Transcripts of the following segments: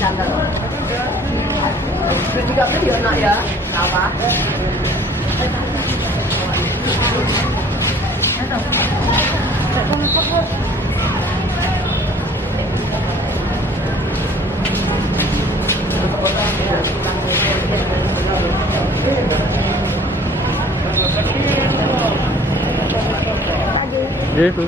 Itu juga beli anak ya, apa? Gitu.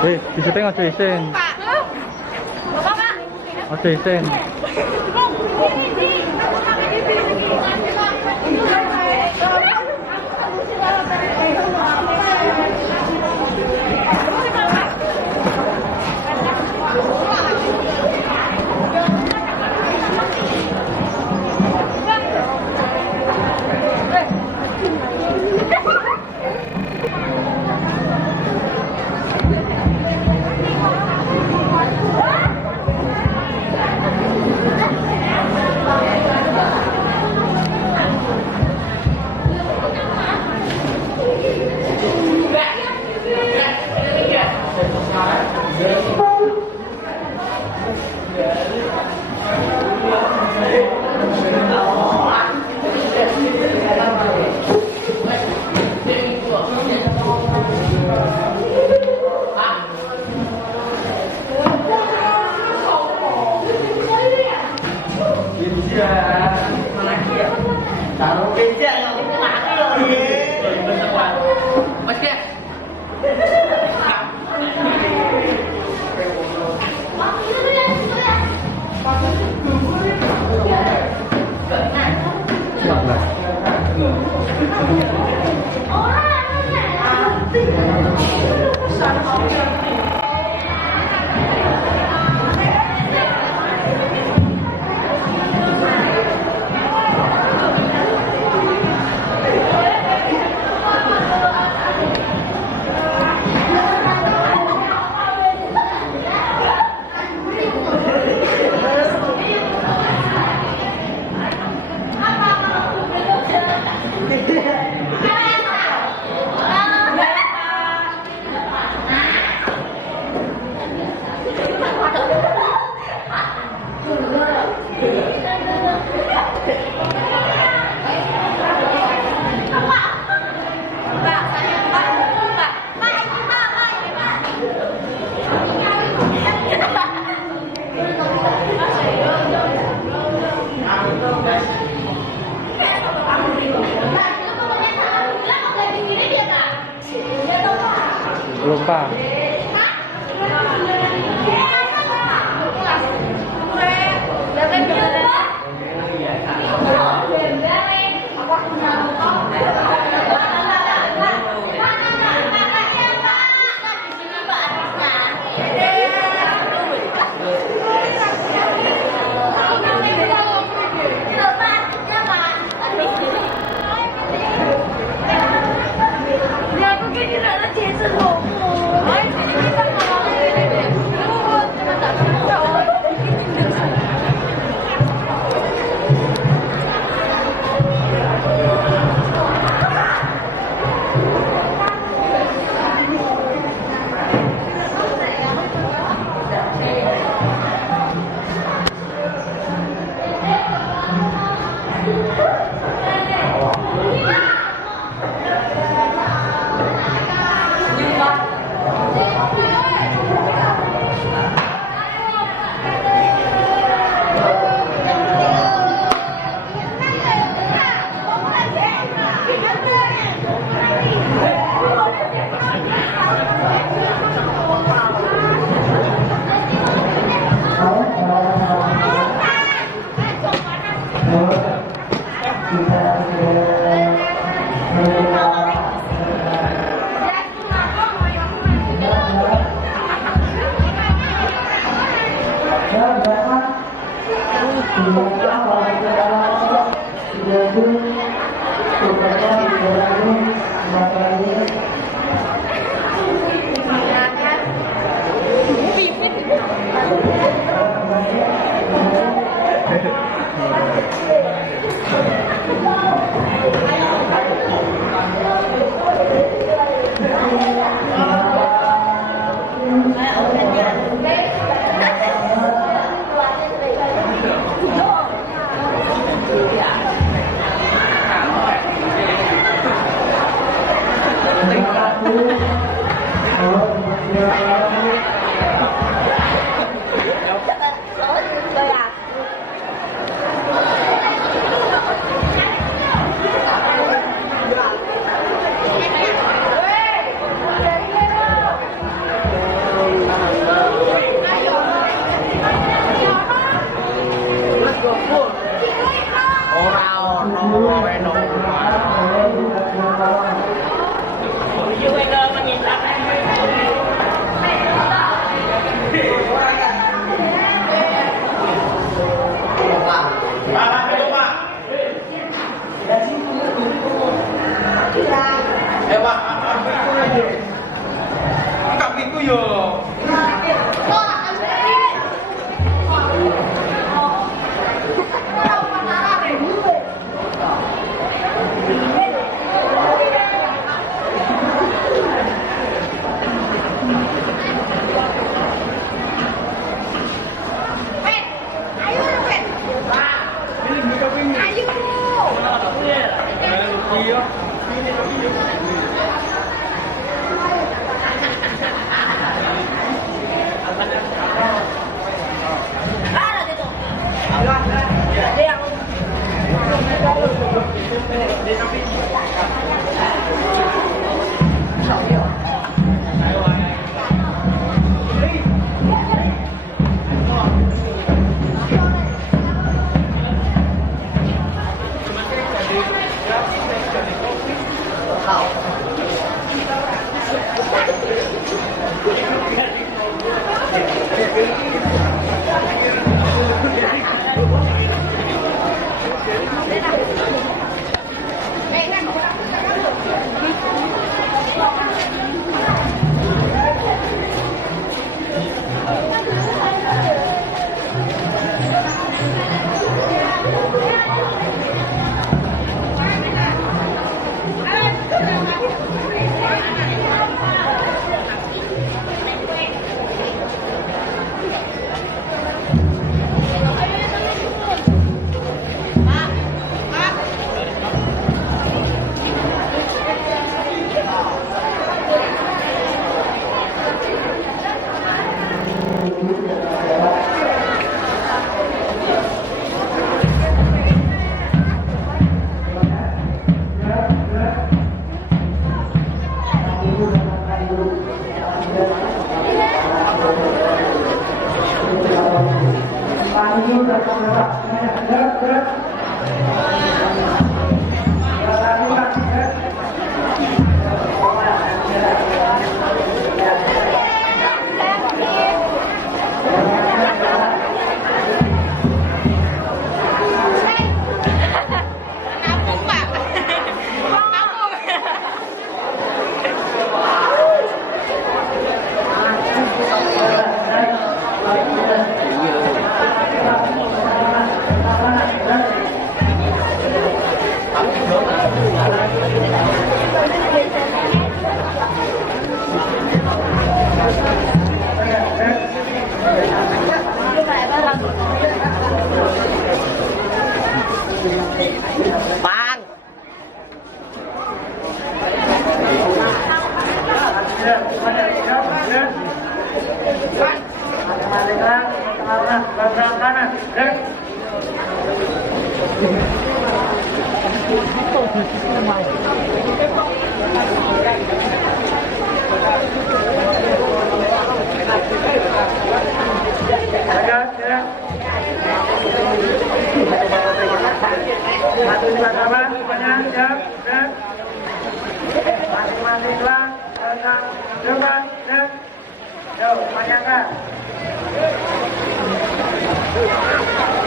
네, 이제 뺑아最先，我最先。Belum Pak.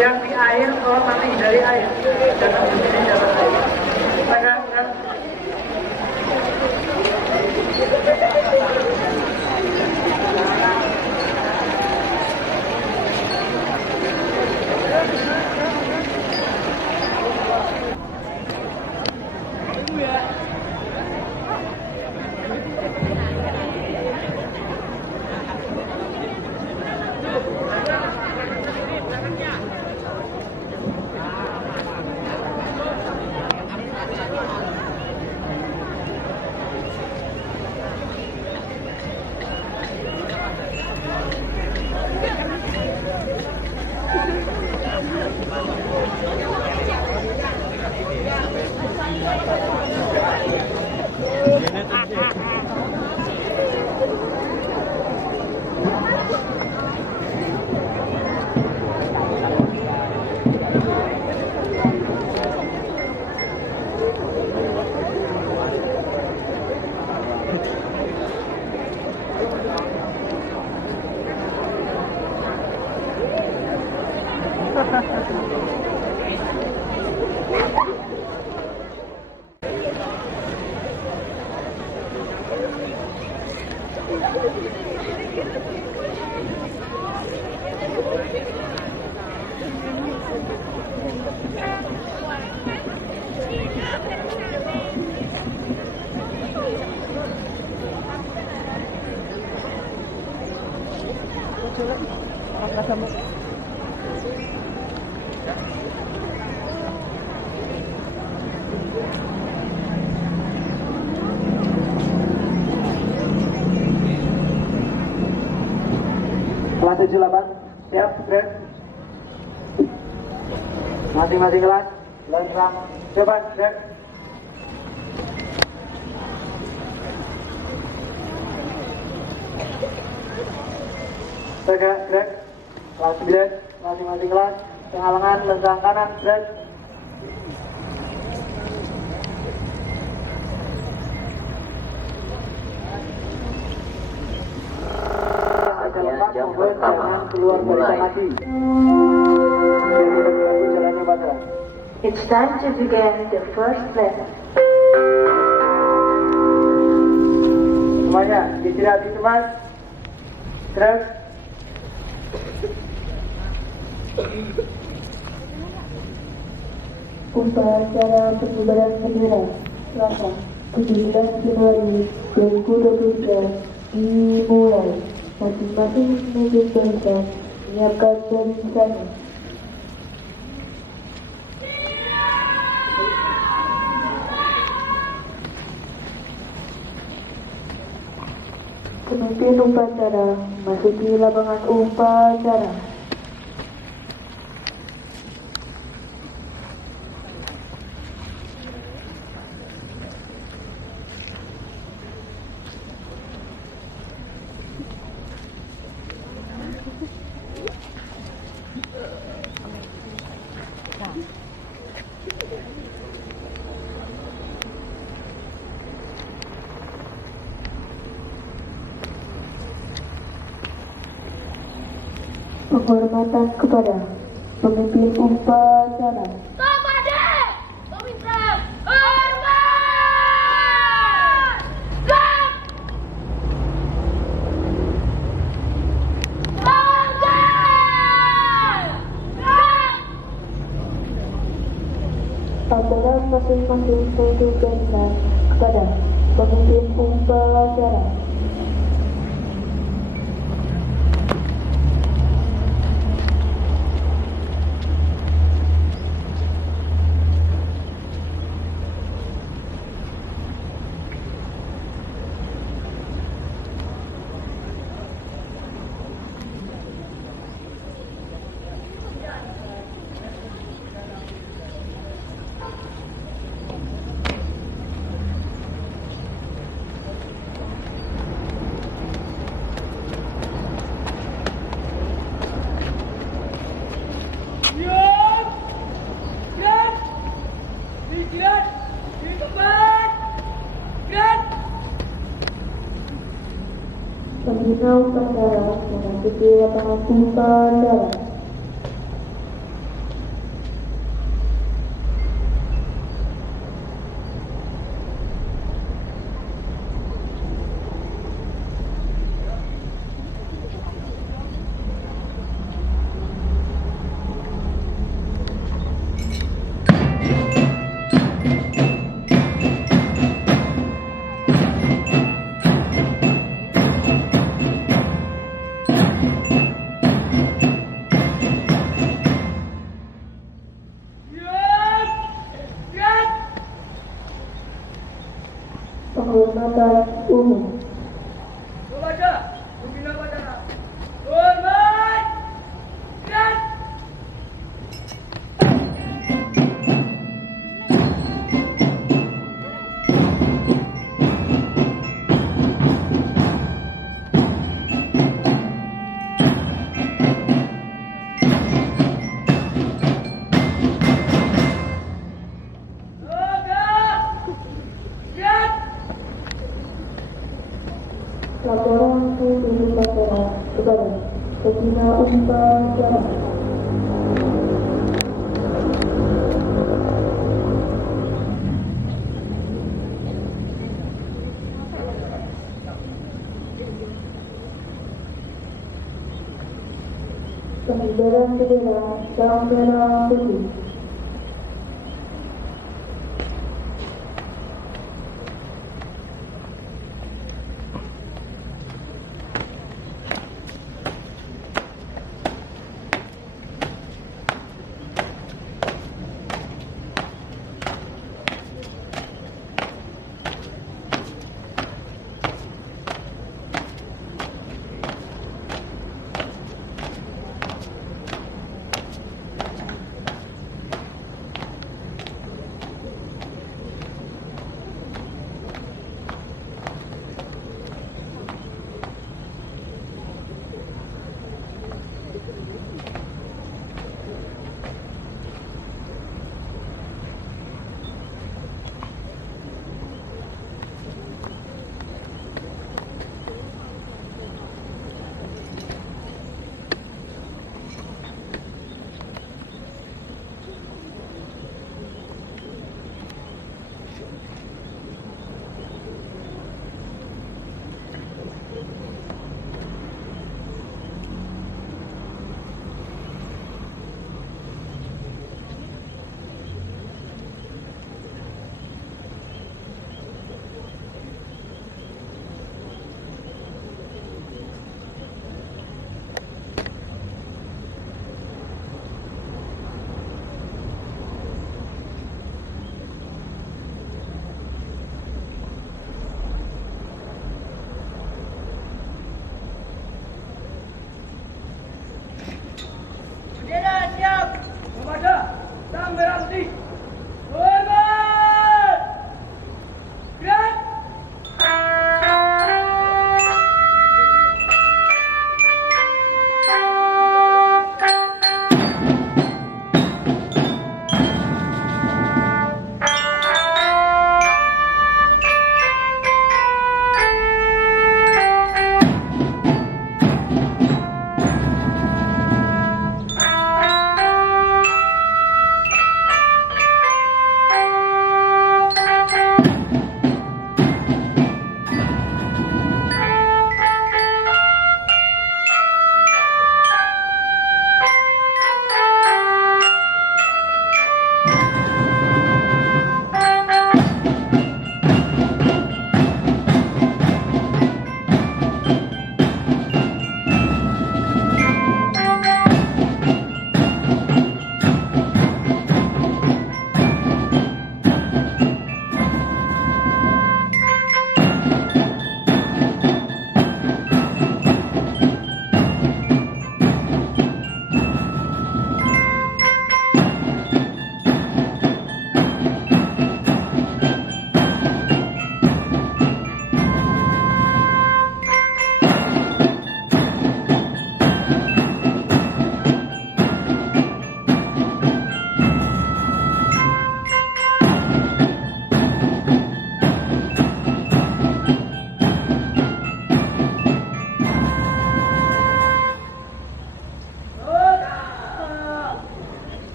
Yang di air, kalau mati dari air, jangan di dalam air. Silakan. Kelas 78, siap, grab. Masing-masing kelas, lengkap, coba, grab. Tegak, grab. Kelas 9, masing-masing kelas, penghalangan, lengkap kanan, grab. Jam pertama dimulai. It's time to begin the first lesson. Semuanya istirahat di tempat. Terus Upacara pengibaran bendera Selasa 17 Januari 2023 dimulai. Masing-masing meja barisan menyiapkan barisannya. Pemimpin upacara memasuki lapangan upacara. Penghormatan kepada pemimpin upacara. Kepada pemimpin hormat. Gap. Bangga. Gap. Pada masing-masing meja barisan kepada pemimpin upacara. Pembina upacara memasuki lapangan upacara. Penghormatan umum. Kepada pembina upacara. Hormat. Dan Laporan pemimpin upacara kepada pembina upacara. pengibaran bendera Sang Merah Putih.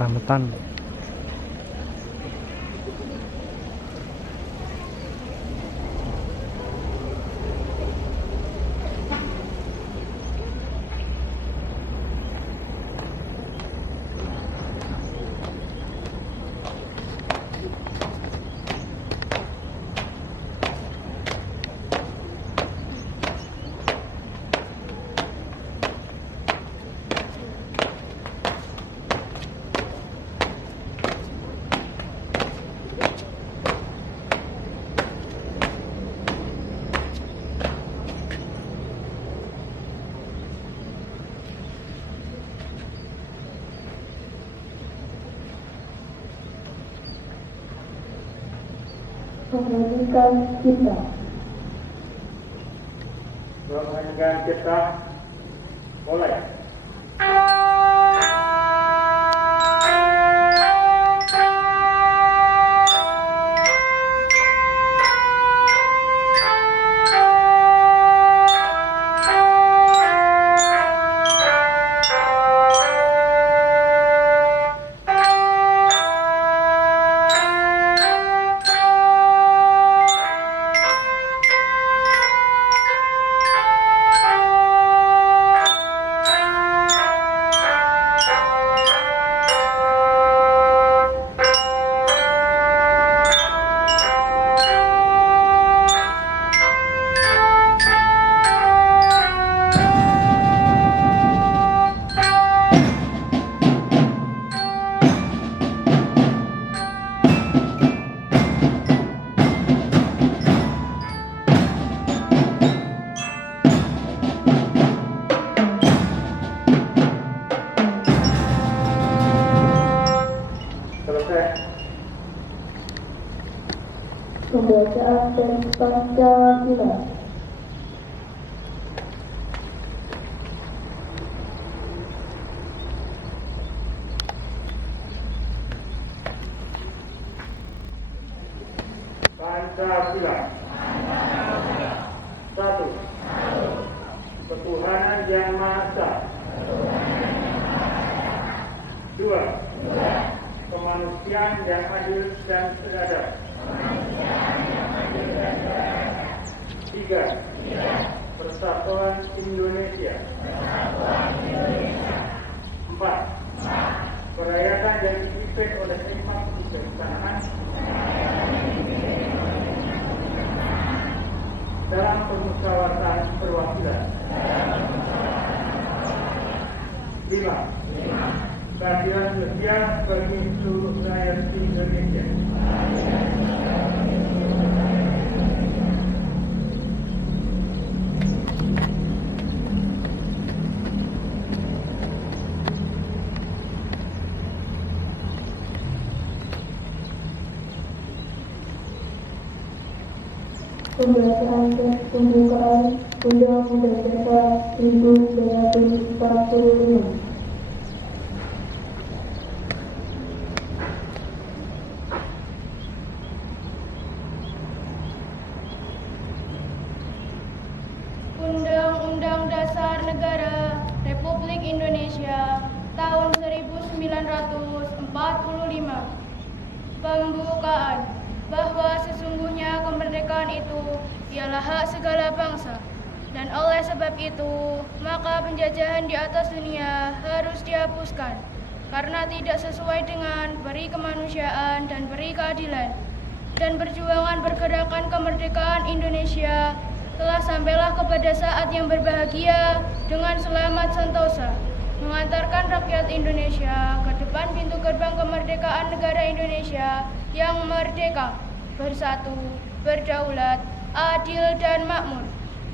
Selamatan. Menyanyikan kita. Menyanyikan kita Mulai. Pembacaan teks Pancasila. Pancasila. 1. Ketuhanan Yang Maha Esa. 2. Kemanusiaan yang adil dan beradab. 3. Persatuan Indonesia. 4. Perayaan yang dipimpin oleh hikmat kebijaksanaan dalam permusyawaratan perwakilan. 5. Keadilan sosial bagi seluruh rakyat Indonesia. Pembacaan teks pembukaan Undang-Undang Dasar 1945. Undang-Undang Dasar Negara Republik Indonesia tahun 1945. Pembukaan bahwa sesungguhnya kemerdekaan itu ialah hak segala bangsa, dan oleh sebab itu maka penjajahan di atas dunia harus dihapuskan karena tidak sesuai dengan peri kemanusiaan dan peri keadilan. Dan perjuangan pergerakan kemerdekaan Indonesia telah sampailah kepada saat yang berbahagia dengan selamat sentosa, mengantarkan rakyat Indonesia ke depan pintu gerbang kemerdekaan negara Indonesia yang merdeka, bersatu, berdaulat, adil dan makmur,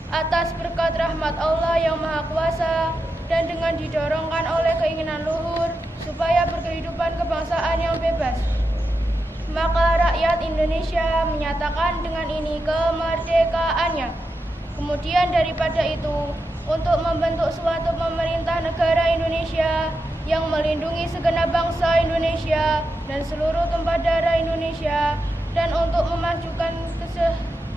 atas berkat rahmat Allah yang Maha Kuasa dan dengan didorongkan oleh keinginan luhur supaya berkehidupan kebangsaan yang bebas. Maka rakyat Indonesia menyatakan dengan ini kemerdekaannya. Kemudian daripada itu, untuk membentuk suatu pemerintah negara Indonesia yang melindungi segenap bangsa Indonesia dan seluruh tumpah darah Indonesia, dan untuk memajukan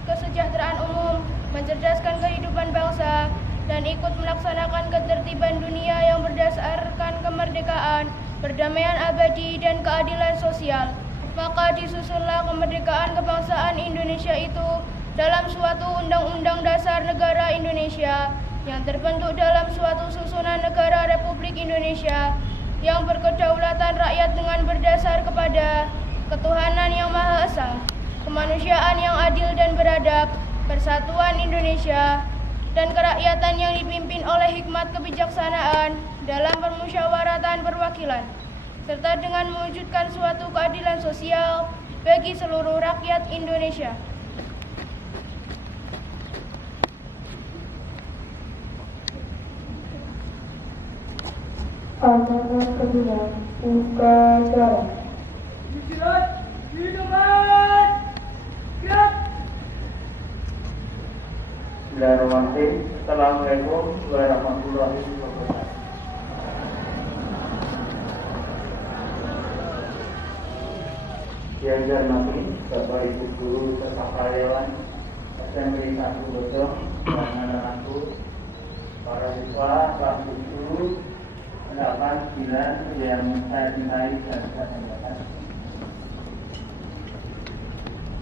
kesejahteraan umum, mencerdaskan kehidupan bangsa, dan ikut melaksanakan ketertiban dunia yang berdasarkan kemerdekaan, perdamaian abadi, dan keadilan sosial. Maka disusunlah kemerdekaan kebangsaan Indonesia itu dalam suatu Undang-Undang Dasar Negara Indonesia yang terbentuk dalam suatu susunan negara Republik Indonesia yang berkedaulatan rakyat dengan berdasar kepada ketuhanan yang Maha Esa, kemanusiaan yang adil dan beradab, persatuan Indonesia, dan kerakyatan yang dipimpin oleh hikmat kebijaksanaan dalam permusyawaratan perwakilan, serta dengan mewujudkan suatu keadilan sosial bagi seluruh rakyat Indonesia. Amanat kedua, upacara. Bismillahirrahmanirrahim. Assalamualaikum warahmatullahi wabarakatuh. Yang saya hormati Bapak Ibu guru serta karyawan SMP 1 Bojong, anak-anakku, para siswa, kelas 7, 8, 9 yang saya cintai dan saya banggakan.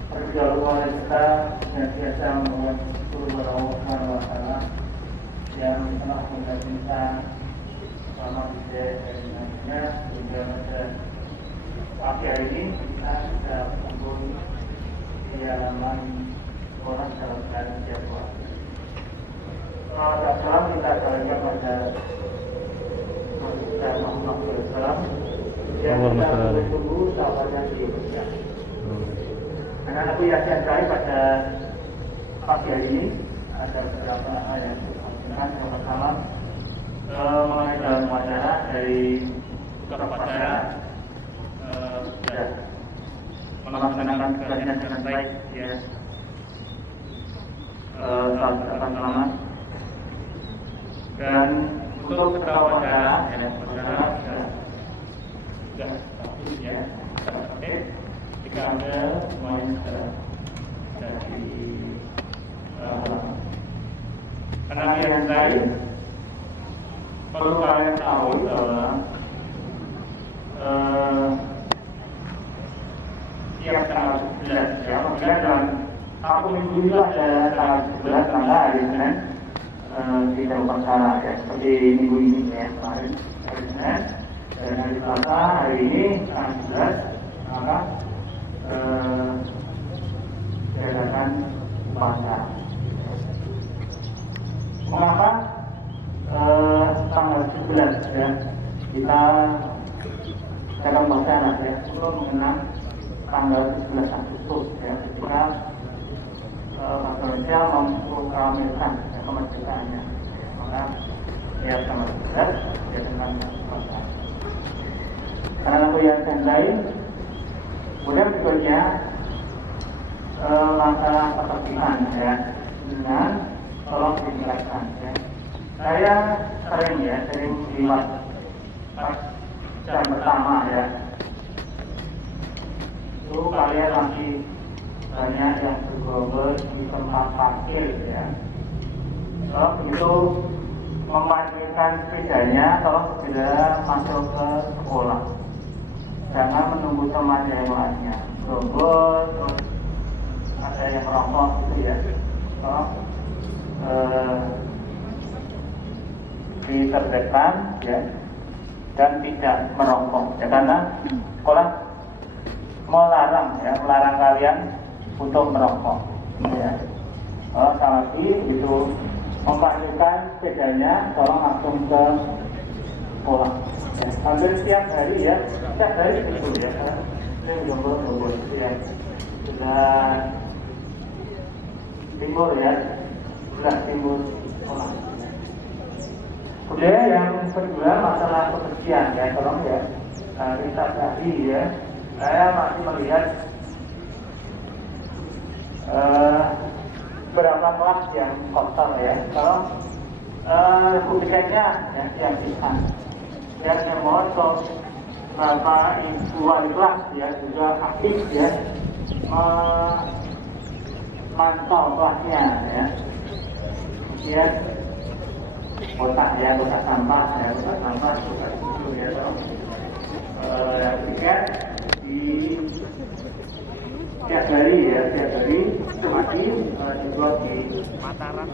Perjuangan kita yang biasa membuat guru Allah yang telah menghadirkan selama di daerahnya hingga pagi hari ini kita sudah berkumpul di halaman sekolah dalam keadaan siap. Salam kita aturkan pada Muhammad SAW yang kita bertunggu sahabatnya di Indonesia. Anak-anakku yakin sekali pada pagi hari ini ada beberapa hal yang disampaikan. Yang pertama mengenai dalam wawancara dari kepada sudah melaksanakan tugasnya dengan baik, ya. Selamat. Dan untuk ketua wawancara, sudah bagus, ya. Jika Anda semuanya sudah di karena yang lain perlu kalian tahu bahwa tiap tanggal 11 ya, maksudnya dalam satu minggu itu ada tanggal 11 tanggal hari Senin tidak upacara ya, seperti minggu ini ya, kemarin hari Senin dan hari Selasa hari ini tanggal 11 maka diadakan upacara. Mengapa tanggal 11 ya kita dalam upacara ya untuk mengenang tanggal 11 Agustus ya ketika Indonesia memproklamirkan kemerdekaannya, maka ya tanggal 11 ya dengan upacara. Karena aku yang lain kemudian berikutnya masalah kepentingan ya dengan tolong dijelaskan ya. Saya sering lihat jam pertama ya itu kalian masih banyak yang bergerombol di tempat parkir ya. Kalau begitu memanggilkan sepedanya tolong segera masuk ke sekolah, jangan menunggu teman yang lainnya bergerombol terus ada yang merokok gitu ya. Tolong ditertibkan ya dan tidak merokok ya, karena sekolah melarang kalian untuk merokok ya. Kalau sekali lagi itu memanggilkan sepedanya tolong langsung ke sekolah ya. Hampir setiap hari ya, setiap hari itu ya, ini jomblo ya sudah timur ya, sudah timur sekolah. Kemudian yang kedua masalah kebersihan ya, tolong ya kita tadi ya, saya masih melihat beberapa kelas yang kotor ya, tolong publikasinya ya yang bisa dan yang mohon Bapak Ibu wali kelas ya juga aktif ya memantau kelasnya ya. Kemudian kotak sampah kotak itu ya, yang ketiga di tiap hari pagi dibuat di Mataram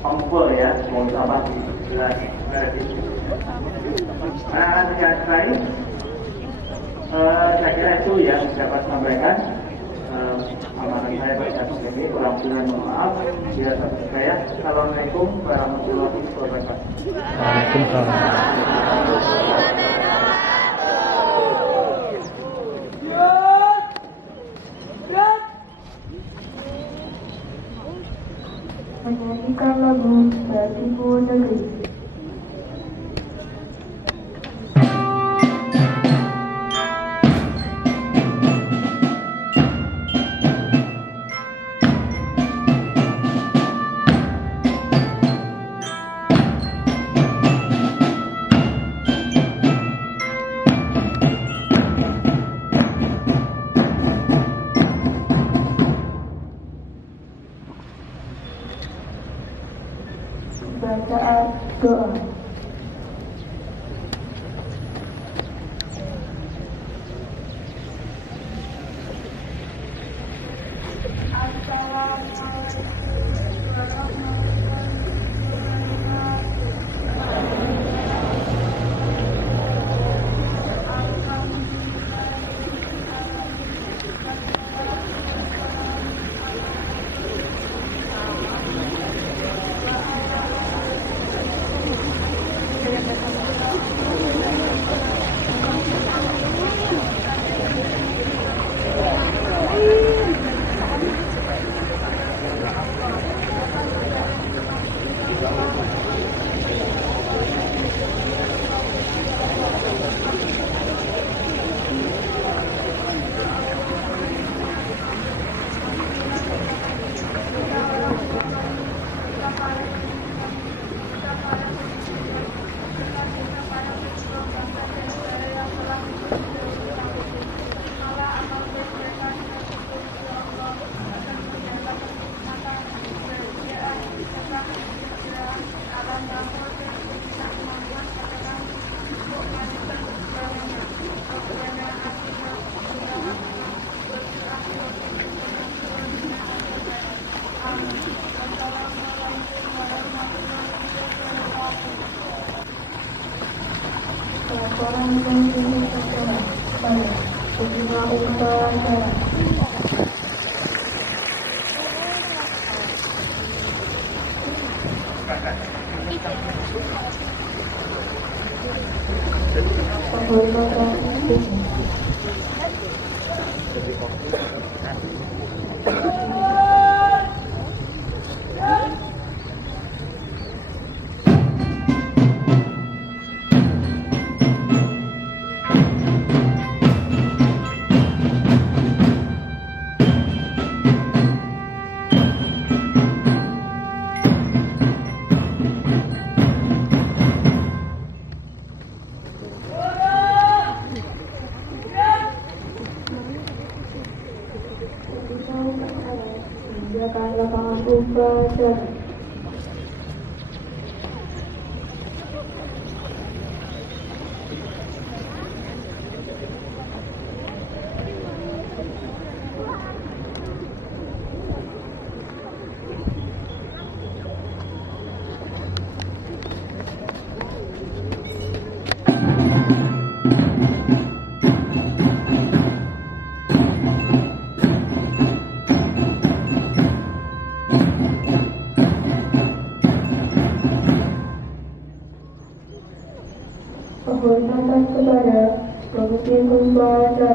Pengpul ya, mau sampah di sebelah anak-anak yang lain. Saya kira itu yang dapat sampaikan. Amanah saya pada ini kurang mohon maaf. Bila saya, Assalamualaikum warahmatullahi wabarakatuh. Menyanyikan lagu Batiku Negeri. Laporan dan ini adalah pada sejumlah upacara. Penghormatan ini. Menjaga lapangan upacara. Penghormatan kepada pemimpin upacara.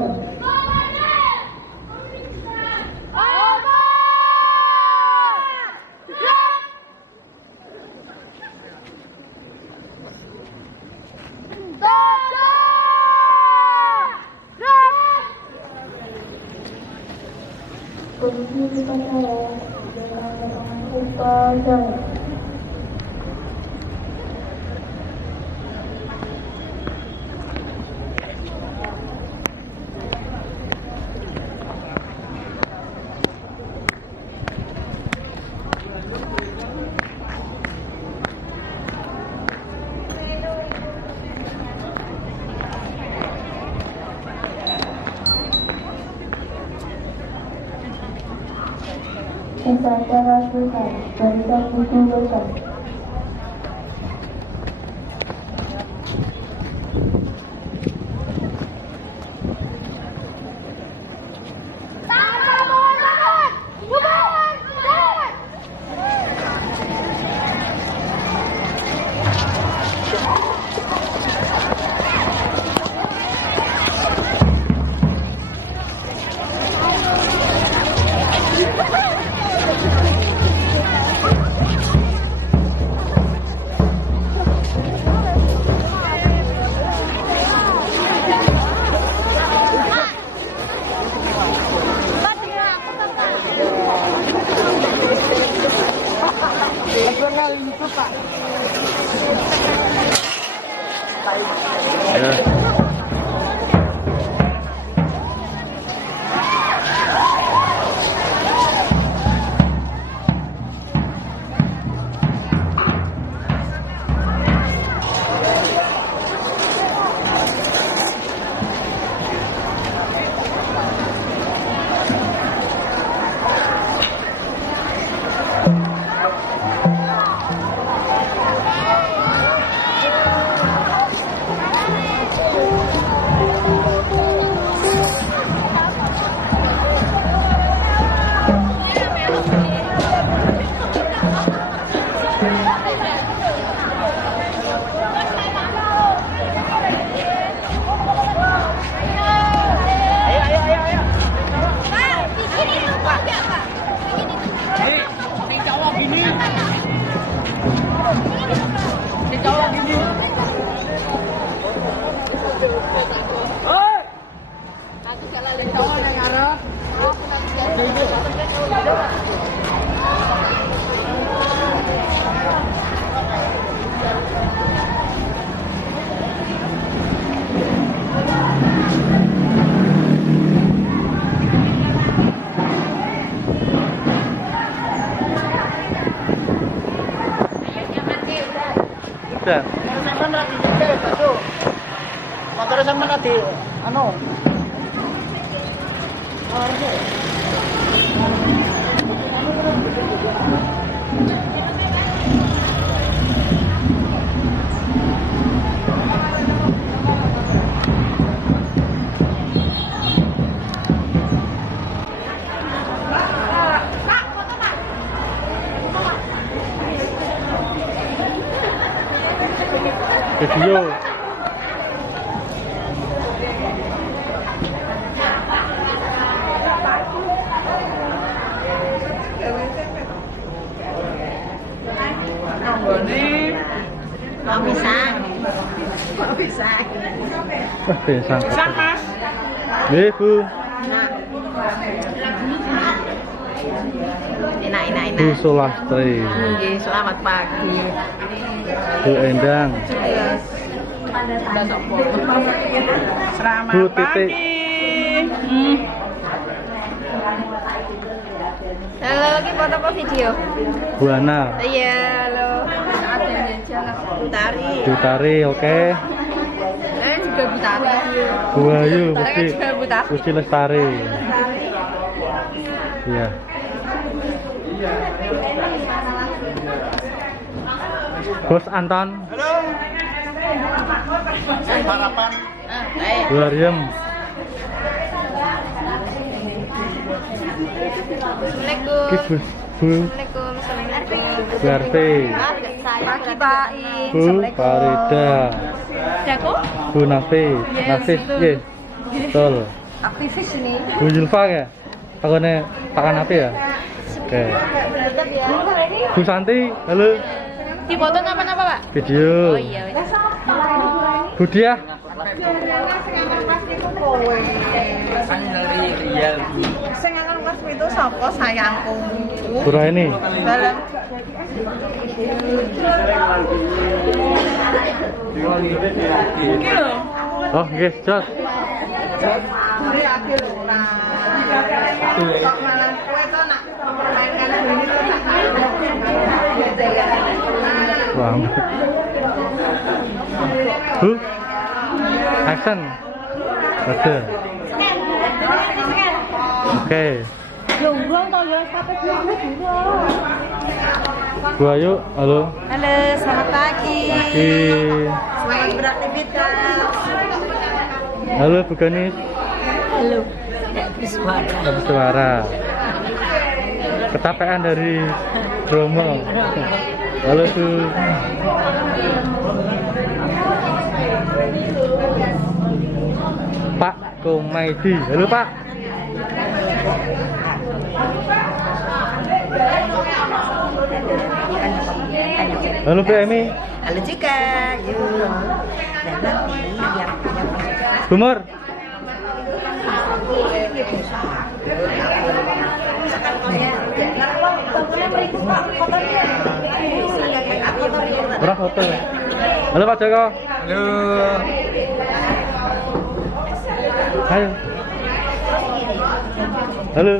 Pemimpin upacara menjaga lapangan upacara. Upacara selesai, barisan buku besar. Udah. Motor sama nanti, anu. Video. Mau pisang. Mau pisang. Wah, pisang. Pisang, Mas. Nih, Bu. Enak. Bu Sulastri. Nggih, selamat pagi. Bu Endang. Selamat Bu Titik. Halo, kita foto apa video? Bu Ana. Iya, halo. Tari. Bu Tari, oke. Juga Butari. Bu Ayu, Saya juga Butari. Puji Lestari. Iya. Bos Anton. Halo. Harapan. Bu Aryem. Assalamualaikum. Ki Bu Assalamualaikum. Bu Arfi. Pagi Pak In. Bu Farida. Dako? Bu Nafis. Nafis, yes. Betul. Aktivis ini. Bu Zulfa ya? Takutnya pakan api ya? Oke. Tetap ya. Bu Santi, halo. Di foto apa-apa Pak? Video. Oh iya. Bu Diah. Sing nang Mas itu sapa sayangku? Bu Raini. Dalam iki lho. Oh, nggih, Jos. Buri akeh lho ora. Kok malah kowe to nak mainkan ini to nak. Wah. Bu. Action. Ada. Oke. Bu Ayu, halo. Halo, selamat pagi. Pagi. Selamat beraktivitas. Halo Bu Ganis. Halo. Habis suara. Ketapean dari Bromo. Halo Bu. Pak Komaidi. Halo Pak. Halo Bu Emi. Halo juga. Yuk. Dan nanti biar Bu Mur. Berapa foto? Halo Pak Joko. Halo. Ayo. Halo.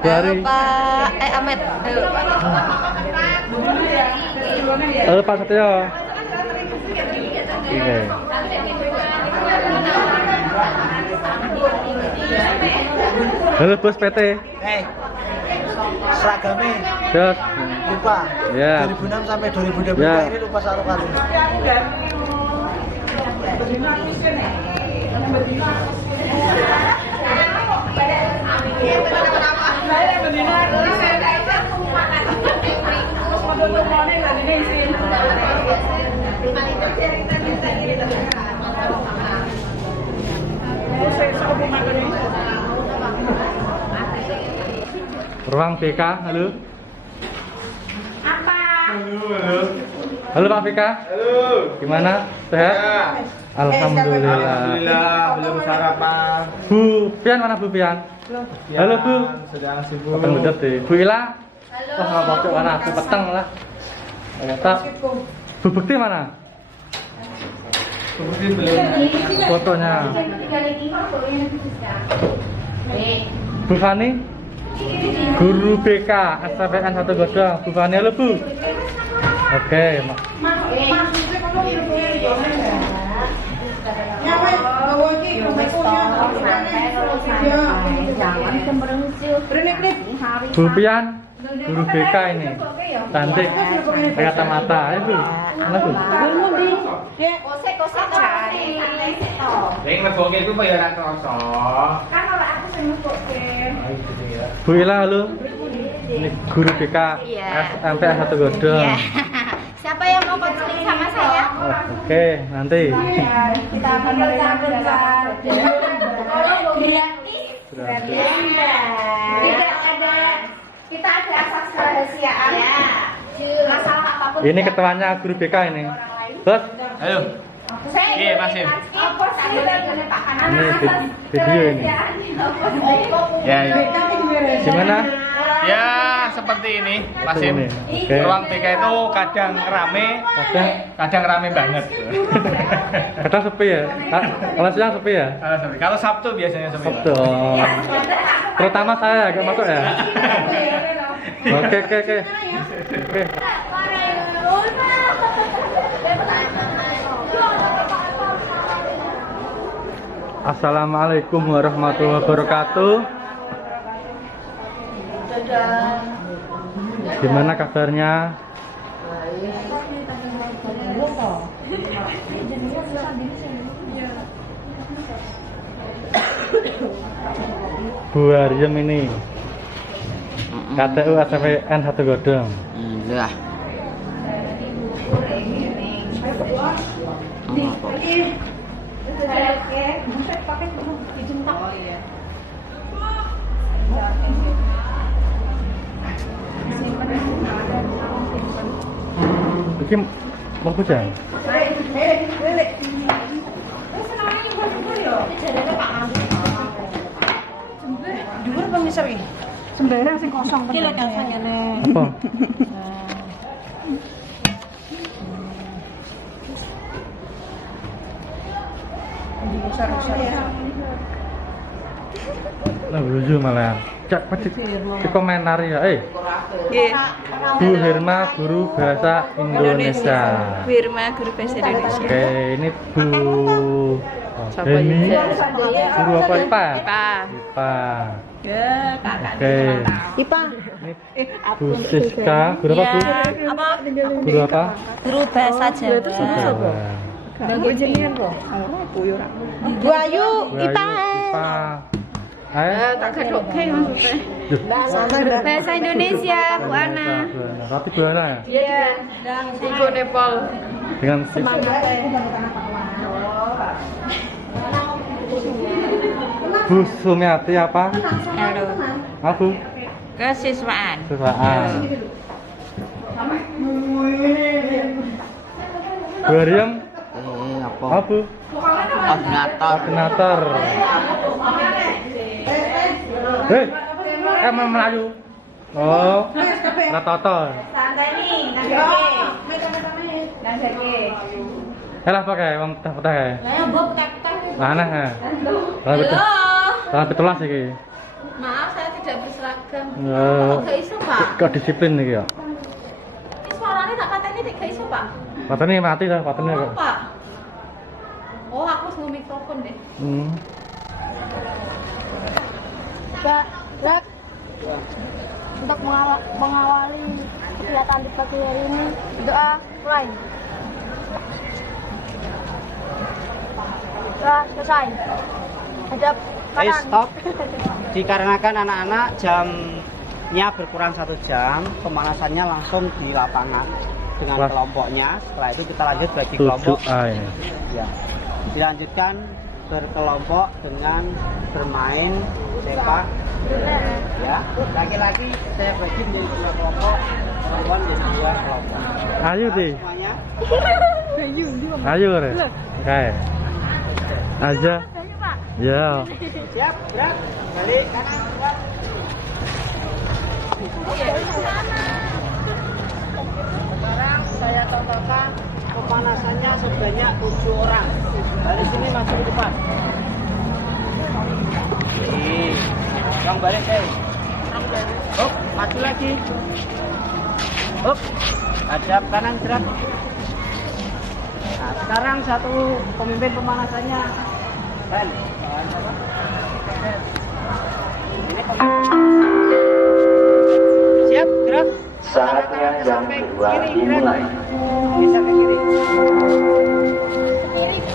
Bu Hari. Pak Ahmed. Halo Pak. Halo Pak Setio. Oke. Halo Bos PT. Seragamnya Jos. lupa. Ya. 2006 sampai 2020 Ya. ini lupa satu kali. Ruang BK, halo. Apa? Halo Pak BK. Halo. Gimana? Sehat? Alhamdulillah. Alhamdulillah, belum sarapan. Bu Pian mana Bu Pian? Halo Bu. Sedang sibuk. Peteng bedet deh. Bu Ila. Halo. Wah nggak pojok mana? Bu peteng lah. Ternyata Bu Bekti mana? Seperti belum. Fotonya. Bu Fani. Guru BK SPN 1 Godong. Bu Fani halo Bu. Oke. Bu Pian, guru BK ini, cantik, kacamata, ya Bu, mana Bu? Ring leboke iku kaya ora krasa. Bu Ila halo, ini guru BK SMP 1 Godong. Siapa yang mau konseling sama saya? Oke, nanti. Kita akan berbincang. Kita ada asas kerahasiaan. Masalah apapun. Ini ketuanya guru BK ini. Bos, Ayo. Iya, Mas Im. ini video ini. Ya, ya. Gimana? Ya, seperti ini, Mas Seperti Im. ini. Oke. Ruang BK itu kadang rame, kadang rame banget. Kadang sepi ya? Kalau siang sepi ya? Kalau Sabtu biasanya sepi. Sabtu. Oh. Terutama saya agak masuk ya. Oke. Oke. Assalamualaikum warahmatullahi wabarakatuh. Gimana kabarnya? Bu Aryem ini KTU SPN 1 Godong. Lah. Iki mau hujan? Dhuwur apa ngisor iki? Sembarang sing kosong tenan. Iki lek ngene. Apa? Nah, lucu malah. Cak di komentar ya, Bu Hirma guru bahasa Indonesia. Wirma guru bahasa Indonesia. Oke, ini Bu Heni guru apa IPA? IPA. Ya, kakak. Oke. IPA. Ini Bu Siska, guru apa Bu? Apa? Guru apa? Guru bahasa Jawa. Jawa. Bangku jenengan kok. Ora Bu yo ora. Bu Ayu IPA. Ayo. Tak gadokke maksudnya. Bahasa Indonesia Bu Ana. Berarti Bu Ana ya? Iya. Ibu Nepal. Dengan Bu Sumiati apa? Halo. Apa Bu? Kesiswaan. Siswaan. Bu Aryem? Apa Bu? Koordinator. Hei, kamu Melayu? Oh, Ratoto. Elah pakai uang teh-teh. Mana ya? Kalau betulas iki. Maaf, saya tidak berseragam. Oh, Kok gak iso, Pak? kok disiplin iki ya? Ini suaranya tak katanya gak iso, Pak. Patene mati lah, patene kok. Oh, Pak. Oh, aku harus ngomong mikrofon deh. Pak, untuk mengawali kegiatan di pagi hari ini, doa mulai. Doa selesai. Hadap kanan. Stop. Dikarenakan anak-anak jamnya berkurang 1 jam, pemanasannya langsung di lapangan dengan Kelas. kelompoknya. Setelah itu kita lanjut bagi kelompok. 7A ini. Ya. Dilanjutkan berkelompok dengan bermain sepak. Ya. Laki-laki saya bagi menjadi 2 kelompok, perempuan menjadi 2 kelompok. Ayo deh. Semuanya. Ayo deh. Oke. Aja. Ya. Siap, gerak. Balik kanan, gerak. Sekarang saya contohkan pemanasannya sebanyak 7 orang. Dari sini masuk ke depan. Nih, yang balik deh. Hop, maju lagi. Hop, hadap kanan gerak. Nah, sekarang satu pemimpin pemanasannya. Ben. Ini siap, gerak. Saatnya jam Sampai 2 kiri, dimulai. gerak. Bisa ke kiri.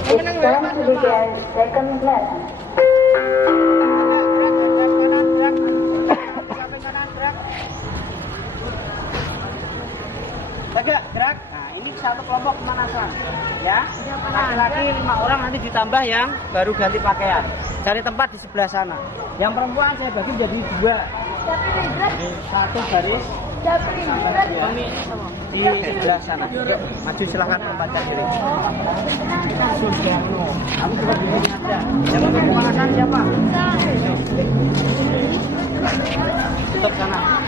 It's time to begin second lesson. Tegak, gerak. Nah, ini satu kelompok pemanasan. Ya. Laki-laki 5 orang, nanti ditambah yang baru ganti pakaian. Cari tempat di sebelah sana. Yang perempuan saya bagi menjadi 2. Satu baris. Ini di sebelah sana. Yuk, maju silahkan membaca diri. Sujarno. Kamu juga di sini aja. Yang untuk pemanasan siapa? Tutup sana.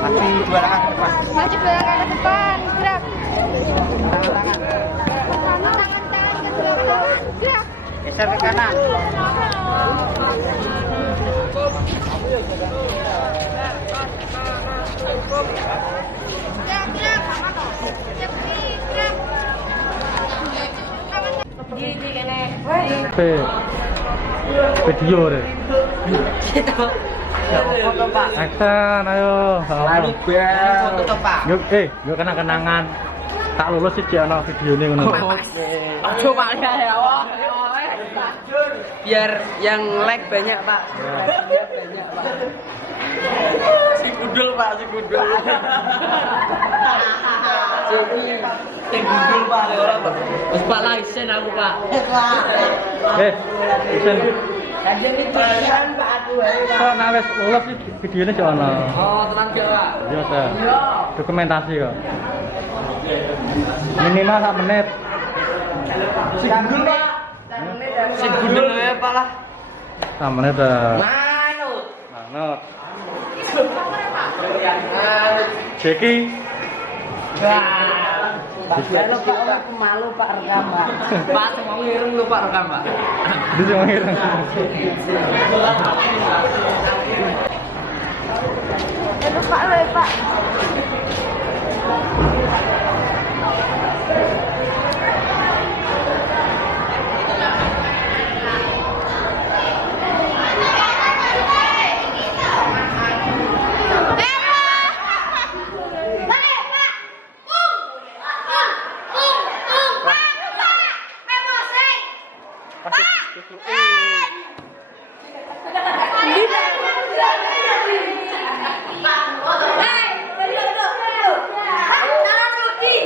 Maju 2 langkah ke depan. Maju 2 langkah ke depan, gerak. Tangan-tangan. Tangan-tangan ke belakang, gerak. Geser ke kanan. Gerak, gerak. Gerak. Video deh. Foto Pak. Action, ayo. Lalu foto tuh Pak. Yuk, yuk kenang-kenangan. Tak lulus sih ana videone ngono. Coba ya Allah. Biar yang like banyak Pak. Biar banyak Pak. Si gudul Pak, si gudul. Si gudul Pak, ora Pak. Wis Pak Laisen aku Pak. Isen. Kajian itu kan Pak aku. Kok nek wis lulus sih videone sih ana. Oh, tenang ya Pak. Iya, ta. Dokumentasi kok. Minimal 1 menit. Si gudul Pak. Si gudul ya Pak lah. 1 menit dah. Manut. Manut. Jeki. Kalau Pak orang pemalu Pak rekam Pak. Pak mau ngirim lu Pak rekam Pak. Dia cuma ngirim. Aduh Pak, Pak.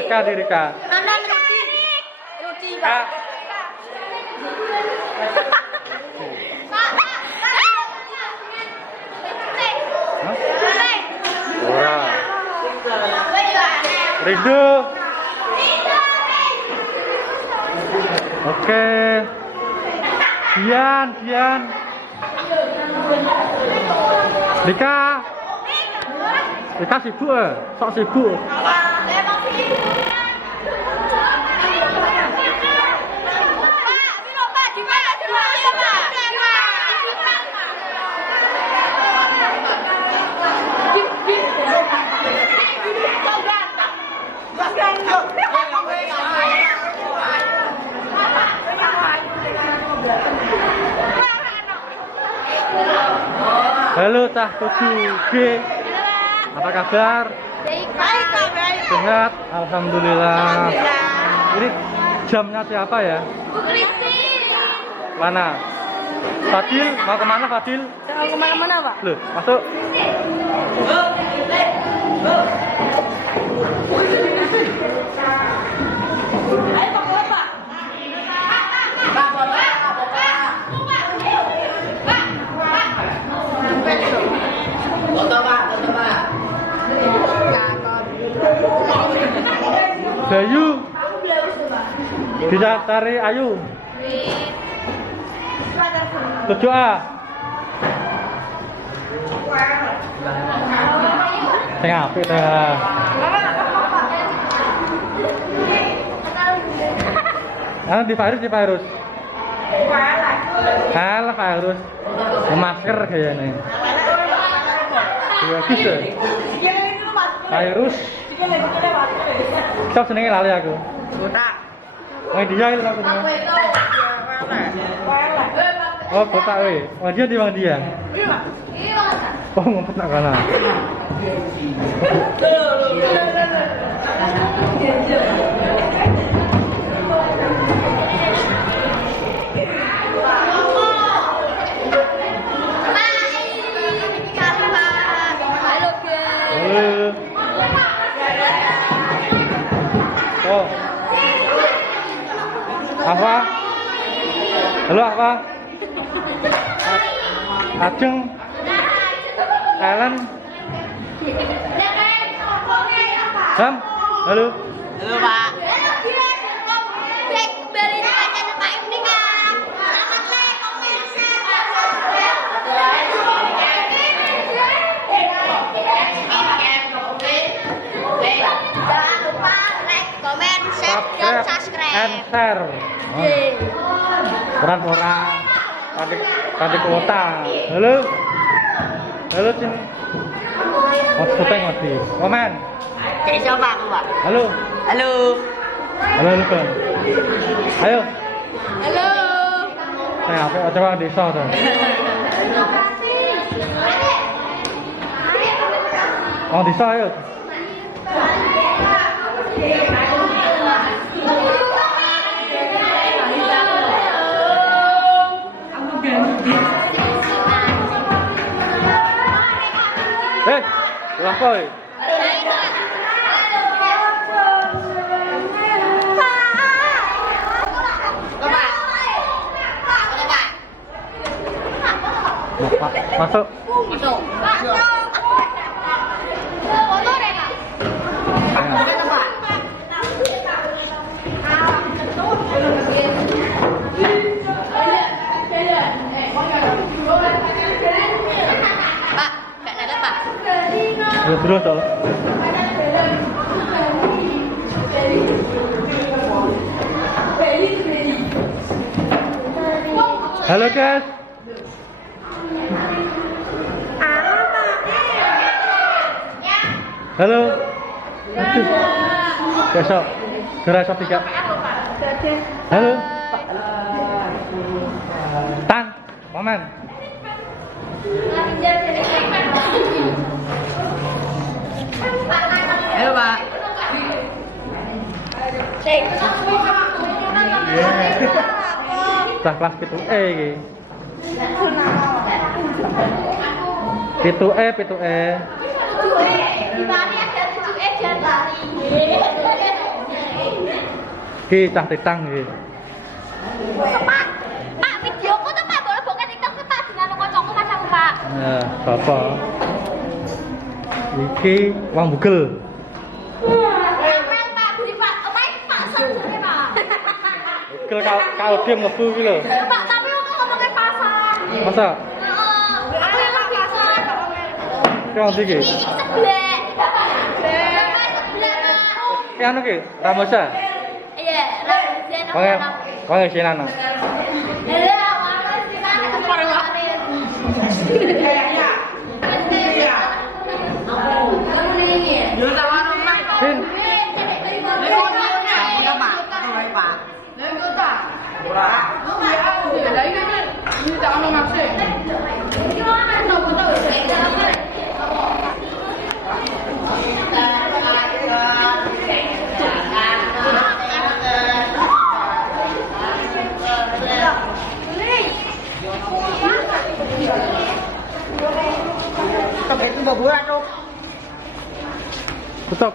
Rika di Rika. Kak. Ora. Rindu. Oke. Dian. Rika. Rika sibuk sok sibuk. Halo Cah 7G. Apa kabar? Baik. Sehat, alhamdulillah. Ini jamnya siapa ya? Bu Kristi. Mana? Fadil, mau kemana Fadil? Mau kemana-mana Pak? Loh, masuk. Bayu. Bisa cari Ayu. 7A. Sing apik ta. Di virus. Kalah virus. Masker kayaknya. Iya bisa. Virus. Siapa senengnya lali aku? Botak. Dia itu aku. Oh, botak we. Dia di bang dia. Oh, ngumpet nak kana. Oh. Apa? Halo apa? Ajeng. Kalian. Sam. Halo. Halo, Pak. Subscribe and share. Orang-orang adik kota. Halo. Halo Cin. Oh, syuting mati. Komen. Cek siapa aku, Pak? Halo. Halo. Halo, Bang. Ayo. Halo. Saya apa? Coba desa tuh. Oh, desa ayo. Lampoi. Masuk. Masuk. Terus toh. Halo guys. Halo. Aduh. Besok. Gerasa 3. Halo. Tan, momen. Halo, Pak. Cah kelas pitu E iki. Pitu E. Ki cah titang iki. Pak, videoku tuh Pak, boleh buka TikTok tuh Pak dengan kocokku macam Pak. Ya, bapak. Iki wong bugel. Sampai Pak, beli Pak, Pak sanjane Pak. Bugel kau dia mlebu iki lho. Pak, tapi ngomongin pasar. Masa? Aku yang lagi pasar. Ki wong iki. Iki sebelah. Sebelah. Ki anu ki, Ramosa. Iya, dan Wong sinana. Tutup.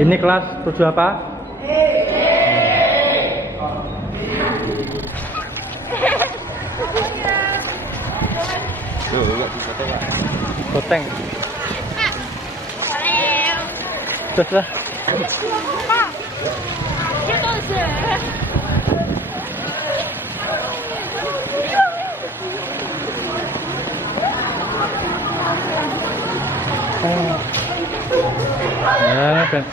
Ini kelas 7 apa? Koteng. Terus lah. Ya, kan.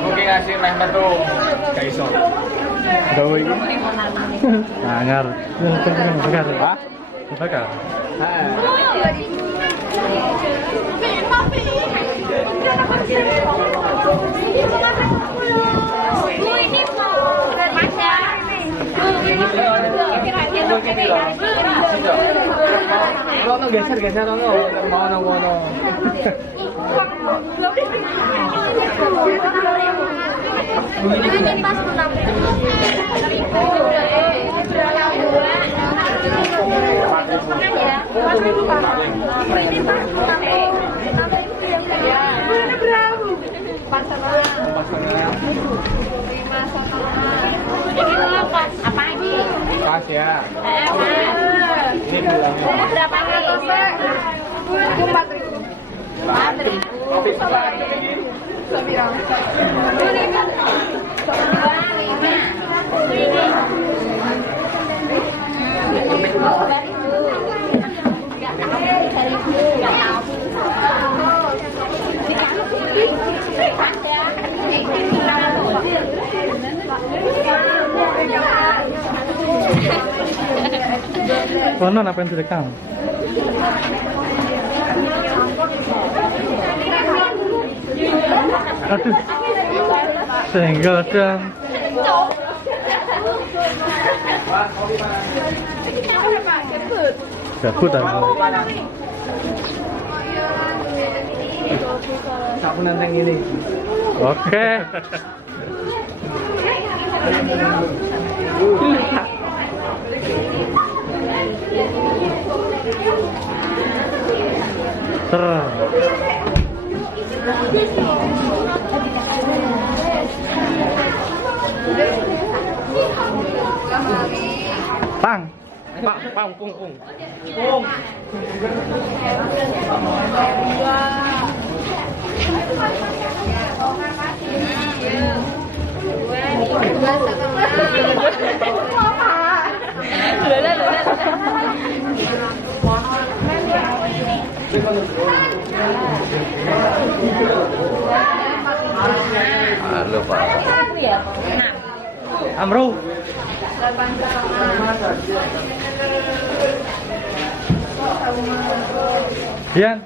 Mungkin ngasih meh metu gak iso. Gawe iki. Angar. Bakar. Hah? Bakar. Rono geser rono, mau ngono. Apa ini? Pas ya. Ini Berapa kali? 4.000. 4.000. Konon apa yang direkam? Aduh, senggol dong. Gabut aku. Sapu nenteng ini. Oke. Ser. Pang. Pang pung pung. Halo Pak. Amru. Dian.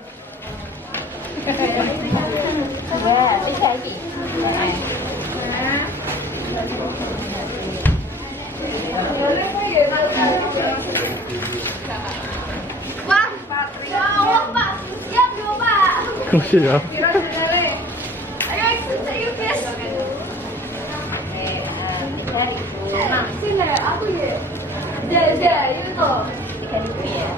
Wah, ya Allah Pak, siap dong Pak. Kursi ya. Ayo yuk guys. Nah, sini aku ya. Ya, itu tuh. Ya.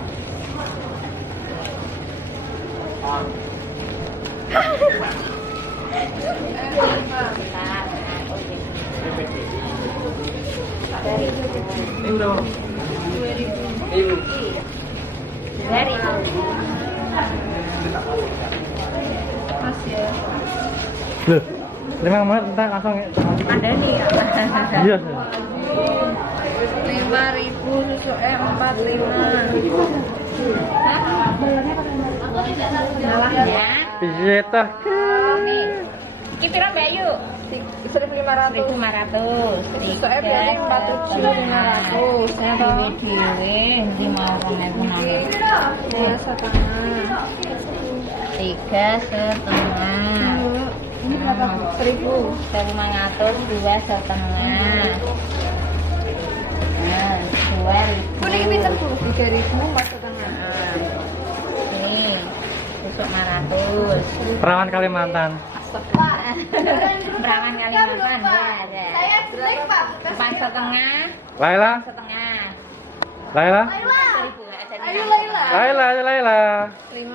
Ini berapa? 2.000. Loh, 5 menit entar langsung Ada nih. iya. 5.000 susu 45. Ya. Piye tah? Iki pira Mbak Yu? 1.500. 1.500. Susu berarti 4.500. Ya toh. Dewe ndi mau 2.000. 3,5. 3,5. Ini berapa? 1.000. 1.500, 2,5. Nah, 2.000. Kuning pinter Bu. 3.000 4,5. Ini tusuk 500. Perawan Kalimantan. Perawan Kalimantan ya. Saya jelek Pak. 4,5. Laila. Setengah. Laila. Ayo Laila. Laila, Laila. 5.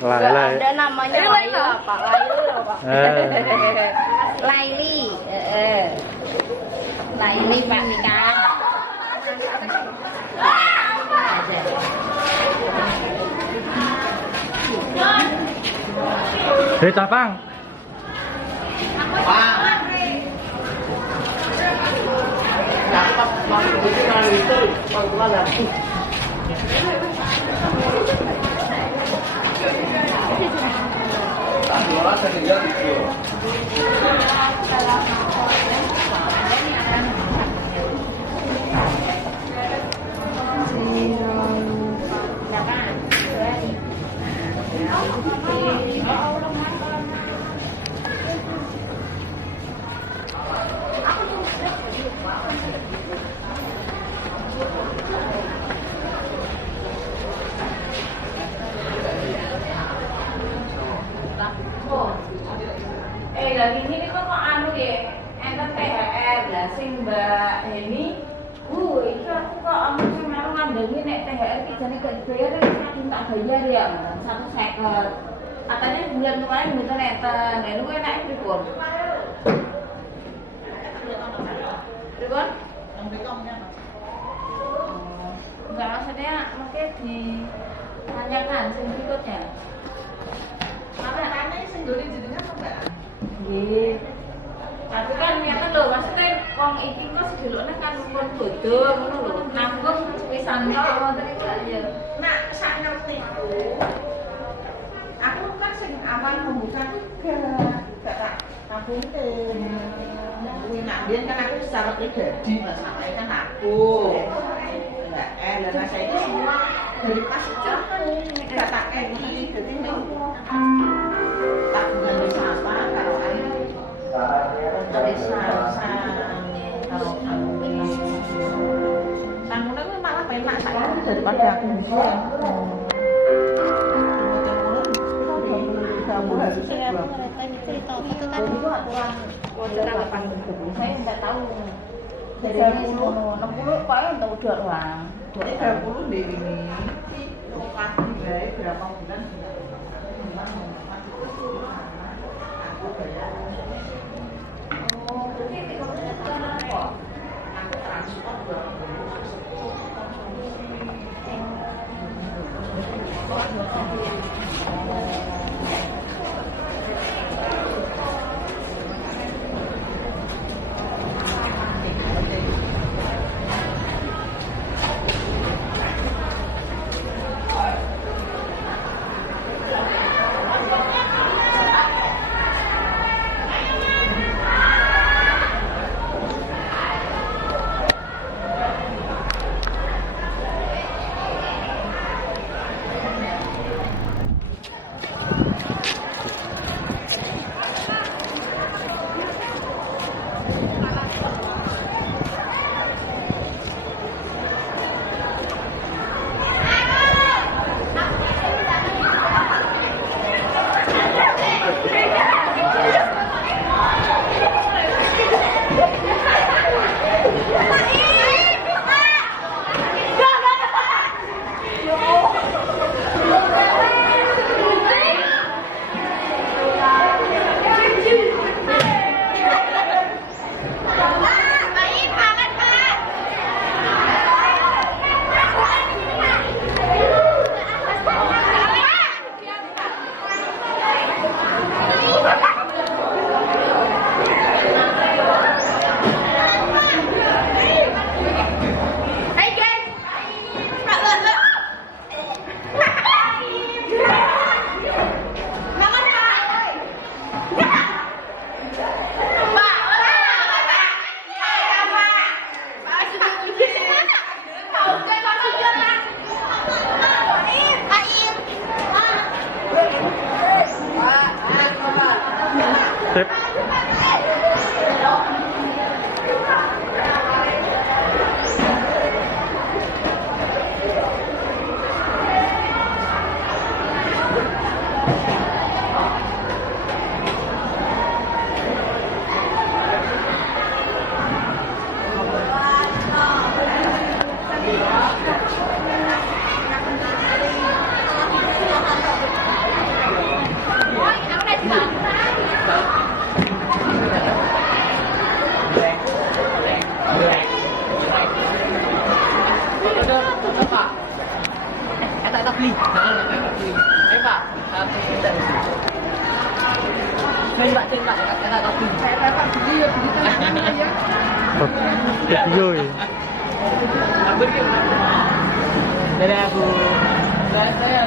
Laila. Ada namanya Laila Pak. Laila Pak. Laili. Laili Pak Mikan. Hei, Tapang. Lagi ini kok anu ya, enten THR lah sing Mbak Heni. Iki aku kok anu sing melu ngandelni nek THR iki jane gak dibayar nek tak bayar ya, 150. Katanya bulan kemarin minta neten. Lha kuwi enak pripun? Pripun? Enggak maksudnya mungkin ditanyakan sing berikutnya. Apa aneh sing doli jenengan apa? iki. Tapi kan nyata lho, maksudnya wong iki kok sedelokne kan pun bodho ngono lho. Nanggung pisan kok wonten iki aja. Nak sak ngertiku. Aku kan sing awal membuka juga. Gak tak tabungin. Kuwi nak biyen kan aku secara pribadi masalahnya kan aku. Dan saya itu semua dari pas aku gak tak kei. Jadi tabungan bisa apa kalau ada kalau sanggulnya itu malah penak saya daripada aku ujian. Kamu harus cerita apa tuh kan? Itu aturan cerita kapan saya tidak tahu. Dari 60 pokoknya untuk udah ruang. 30 deh ini. Lokasi berapa bulan? Aku bayar. Oh, berarti itu apa? Aku transport Sip. Video ya. Dari aku. Saya.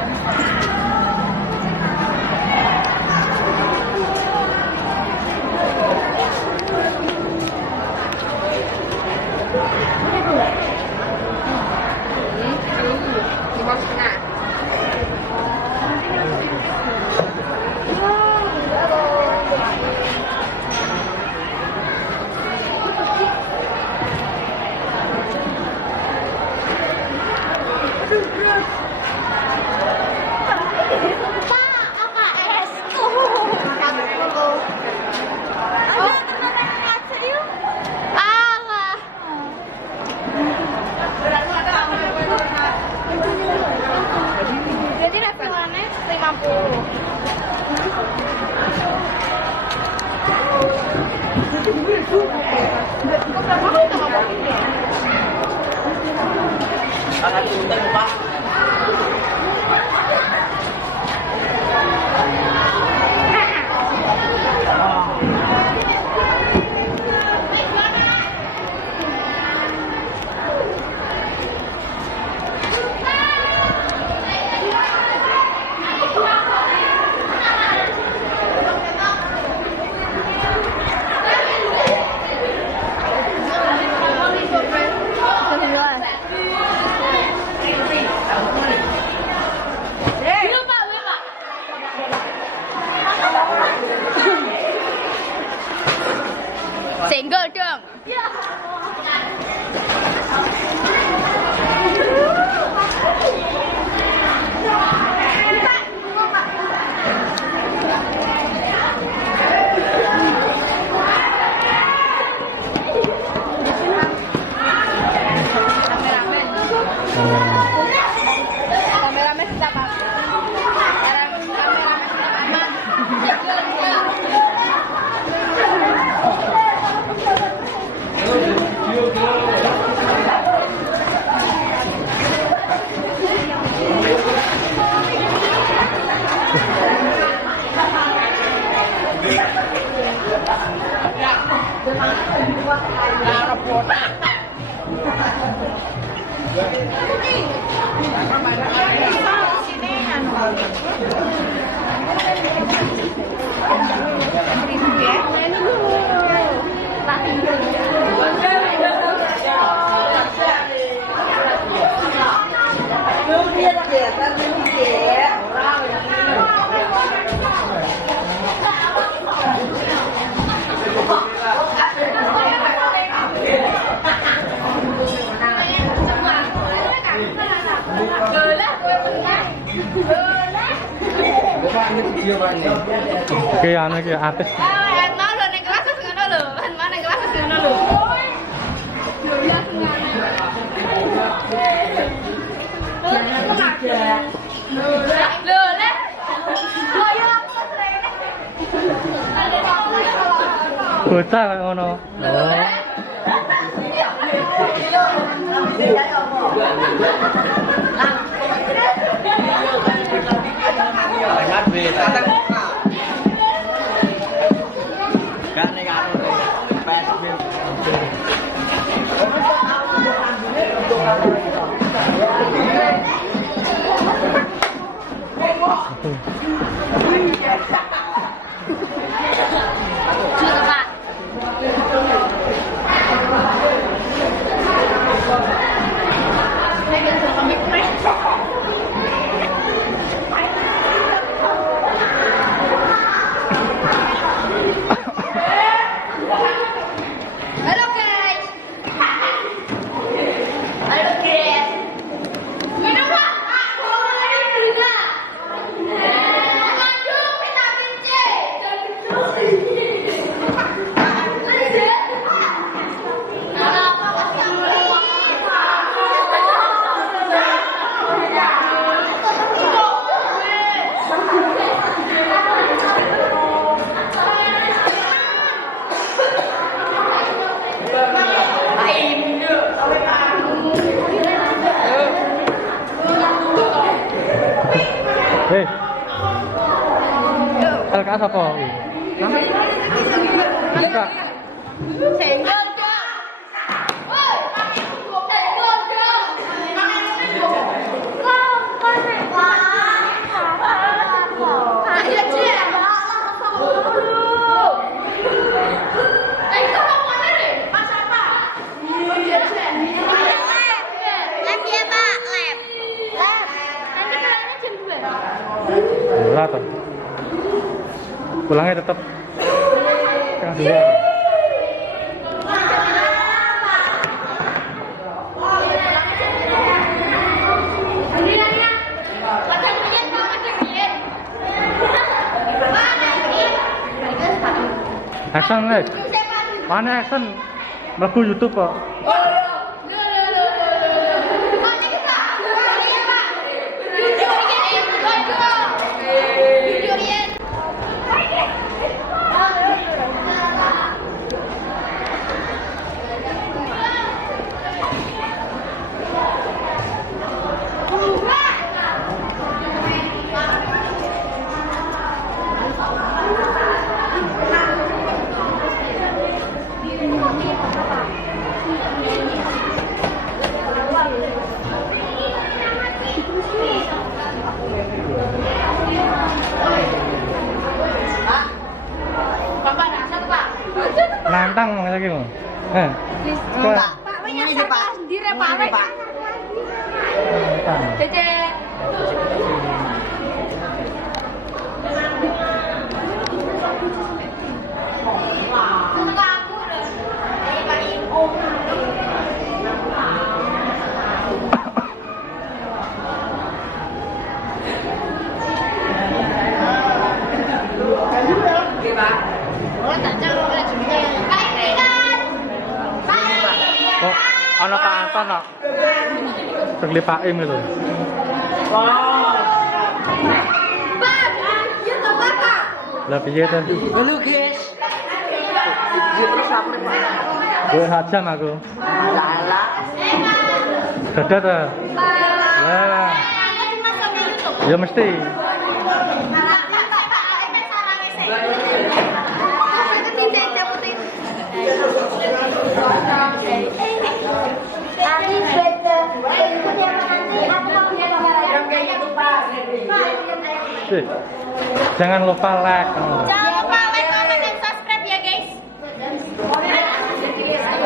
Jadi refilannya 50. Senggol dong. Kameramen setiap apa? Oke, anu iki artis. Mau lho ning kelas wis ngono lho. Mau ning kelas wis ngono lho. Lho, lek. Koyo aku rene. Bocah kayak ngono. Oh. Halo guys. Halo guys. Minum Pak. Boleh juga. Mengandung vitamin C dan Hei. LKS apa? Buka. senggol dong. Woi, senggol dong. Ayo Cik. Ayo kamu mana deh? Pas apa? Oh iya Cik. Lab ya Pak, lab. Nanti pulangnya jam 2. Lah toh. Pulangnya tetap setengah 2. Action guys. Mana action? Mlebu YouTube kok. Nantang mau lagi mau. Pak, punya saya sendiri Pak. Nantang. Cece. Ana Pak Anton kok. Tegli Pak Im itu. Lah piye to? Halo guys. Gue hajam aku. Lala. Dadah ta. Lah. Ya mesti. Jangan lupa like. Jangan lupa like, comment, dan subscribe ya guys.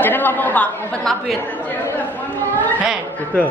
Jadi ngomong Pak, ngumpet mabit. Gitu.